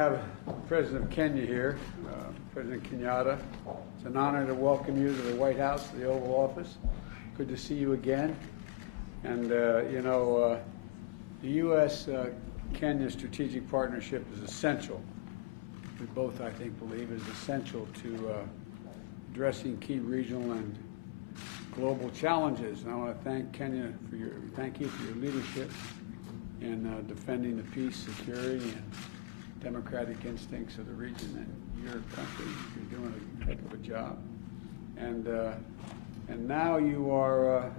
Have the President of Kenya here, President Kenyatta. It's an honor to welcome you to the White House, the Oval Office. Good to see you again. And, the U.S.-Kenya strategic partnership is essential. We both, I think, believe is essential to addressing key regional and global challenges. And I want to thank thank you for your leadership in defending the peace, security, and democratic instincts of the region and your country. You're doing a heck of a job. And now you are,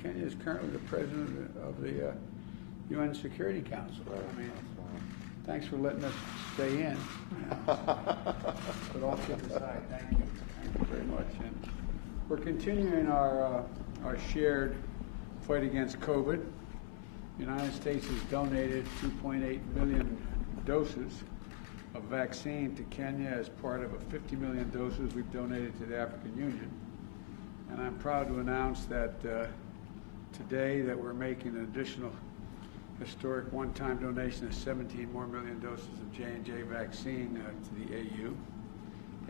Kenya is currently the president of the UN Security Council. I mean, thanks for letting us stay in. But all kidding aside, thank you. Thank you very much. And we're continuing our shared fight against COVID. The United States has donated 2.8 million doses of vaccine to Kenya as part of a 50 million doses we've donated to the African Union. And I'm proud to announce that today that we're making an additional historic one-time donation of 17 more million doses of J&J vaccine to the AU.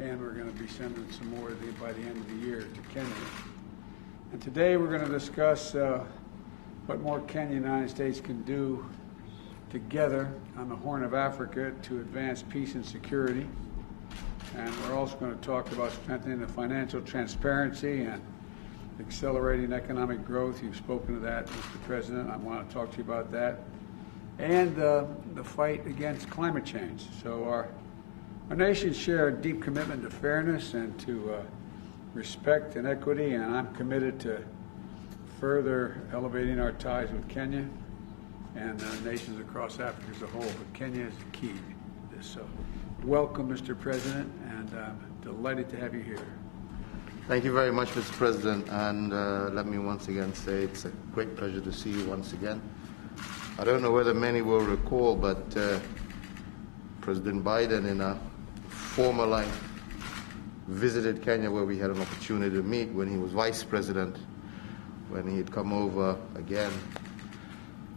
And we're going to be sending some more by the end of the year to Kenya. And today we're going to discuss what more Kenya and the United States can do together on the Horn of Africa to advance peace and security. And we're also going to talk about strengthening the financial transparency and accelerating economic growth. You've spoken to that, Mr. President. I want to talk to you about that. And the fight against climate change. So our nations share a deep commitment to fairness and to respect and equity, and I'm committed to further elevating our ties with Kenya and nations across Africa as a whole, but Kenya is the key to this. So welcome, Mr. President, and I'm delighted to have you here. Thank you very much, Mr. President, and let me once again say it's a great pleasure to see you once again. I don't know whether many will recall, but President Biden in a former life visited Kenya where we had an opportunity to meet when he was Vice President, when he had come over again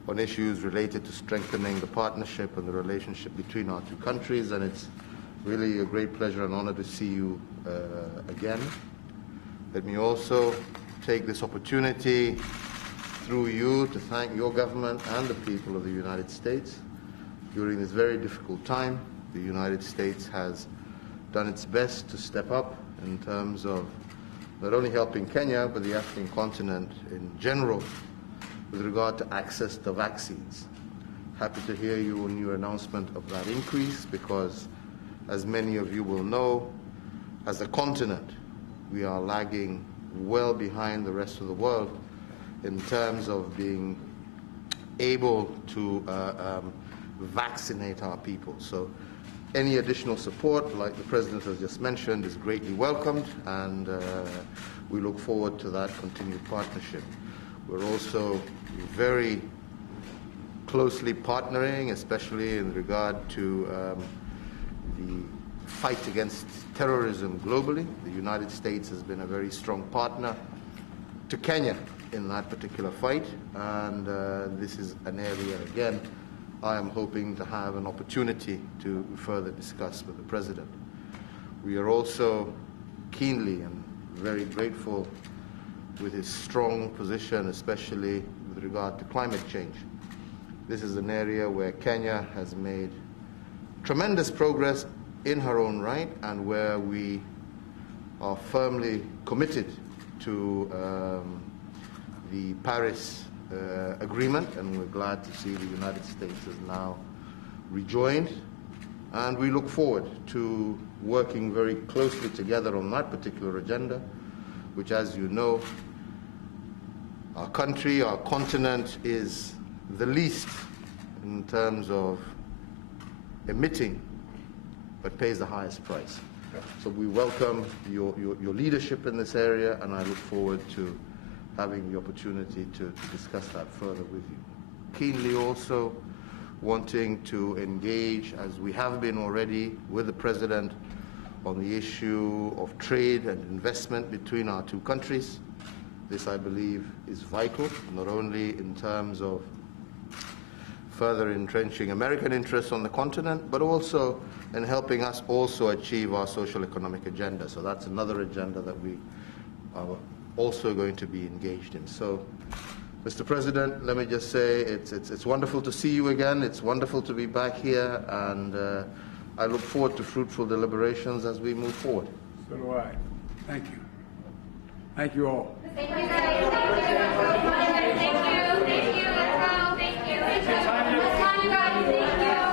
on issues related to strengthening the partnership and the relationship between our two countries, and it's really a great pleasure and honor to see you again. Let me also take this opportunity through you to thank your government and the people of the United States. During this very difficult time, the United States has done its best to step up in terms of not only helping Kenya, but the African continent in general with regard to access to vaccines. Happy to hear you on your announcement of that increase because, as many of you will know, as a continent, we are lagging well behind the rest of the world in terms of being able to vaccinate our people. So any additional support, like the President has just mentioned, is greatly welcomed, and we look forward to that continued partnership. We're also very closely partnering, especially in regard to the fight against terrorism globally. The United States has been a very strong partner to Kenya in that particular fight, and this is an area, again, I am hoping to have an opportunity to further discuss with the President. We are also keenly and very grateful with his strong position, especially with regard to climate change. This is an area where Kenya has made tremendous progress in her own right and where we are firmly committed to the Paris Agreement, and we're glad to see the United States has now rejoined, and we look forward to working very closely together on that particular agenda, which, as you know, our country, our continent is the least in terms of emitting, but pays the highest price. So we welcome your leadership in this area, and I look forward to having the opportunity to discuss that further with you. Keenly also wanting to engage, as we have been already, with the President on the issue of trade and investment between our two countries. This, I believe, is vital, not only in terms of further entrenching American interests on the continent, but also in helping us also achieve our social economic agenda. So that's another agenda that we are also going to be engaged in. So, Mr. President, let me just say it's wonderful to see you again. It's wonderful to be back here, and I look forward to fruitful deliberations as we move forward. So do I. Thank you. Thank you all. Thank you, guys. Thank you. Thank you. Let's go. Thank you. Let's go. Let's go, you guys. Thank you.